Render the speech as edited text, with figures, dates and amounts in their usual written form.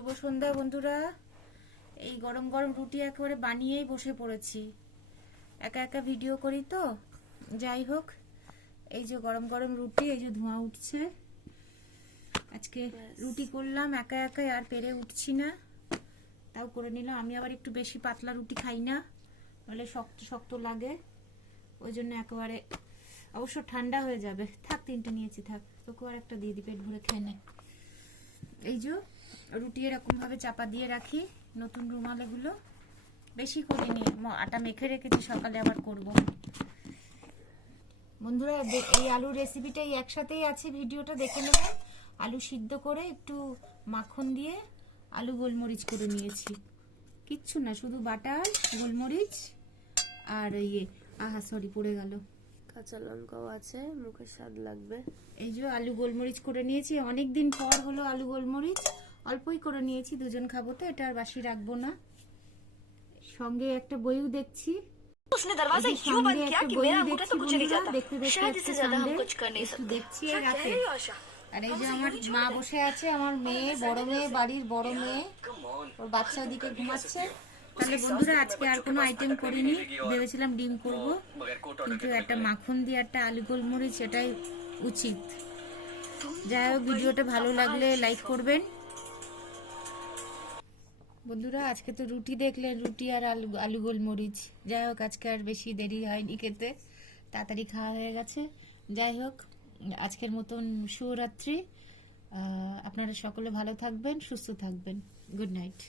শুভ সন্ধ্যা বন্ধুরা। এই গরম গরম রুটি একেবারে বানিয়েই বসে পড়েছি। একা একা ভিডিও করি তো, যাই হোক। এই যে গরম গরম রুটি, এই যে ধোঁয়া উঠছে। আজকে রুটি করলাম একা একা, আর পেরে উঠছি না, তাও করে নিলাম। আমি আবার একটু বেশি পাতলা রুটি খাই না, নাহলে শক্ত শক্ত লাগে, ওই জন্য একেবারে। অবশ্য ঠান্ডা হয়ে যাবে। থাক, তিনটে নিয়েছি, থাক। তোকে আর একটা দিয়ে দি, পেট ভরে খেয়ে নে। এই যে রুটি এরকম ভাবে চাপা দিয়ে রাখি, নতুন রুমালেগুলো বেশি করে নিয়ে আটা মেখে রেখেছি, সকালে আবার করব। বন্ধুরা, এই আলুর রেসিপিটাই একসাথেই আছে, ভিডিওটা দেখে নেবেন। আলু সিদ্ধ করে একটু মাখন দিয়ে আলু গোলমরিচ করে নিয়েছি। কিচ্ছু না, শুধু বাটার, গোলমরিচ আর সরি, পড়ে গেল, কাঁচা লঙ্কাও আছে, মুখে স্বাদ লাগবে। এই যে আলু গোলমরিচ করে নিয়েছি। অনেকদিন পর হলো আলু গোলমরিচ, অল্পই করে নিয়েছি, দুজন খাবো তো, এটা আর বাসি রাখবো না। সঙ্গে একটা বইও দেখছি। उसने दरवाजा यूं बंद किया कि मेरा अंगूठा तो कुछ नहीं जाता। शायद इससे ज्यादा हम कुछ कर नहीं सकते। দেখছি এই রাতে। আর এই যে আমার মা বসে আছে, আমার মেয়ে, বড় মেয়ে, বাড়ির বড় মেয়ে, ওর বাচ্চা ওদিকে ঘুমাচ্ছে। তাহলে বন্ধুরা, আজকে আর কোনো আইটেম করিনি, ভেবেছিলাম ডিম করব, কিন্তু একটা মাখন দিয়ে একটা আলু গোলমরিচ, এটাই উচিত। যাই হোক, ভিডিওটা ভালো লাগলে লাইক করবেন বন্ধুরা। আজকে তো রুটি দেখলেন, রুটি আর আলু আলু গোলমরিচ। যাই হোক, আজকে আর বেশি দেরি হয়নি খেতে, তাড়াতাড়ি খাওয়া হয়ে গেছে। যাই হোক, আজকের মতন শুভরাত্রি। আপনারা সকলে ভালো থাকবেন, সুস্থ থাকবেন। Good night.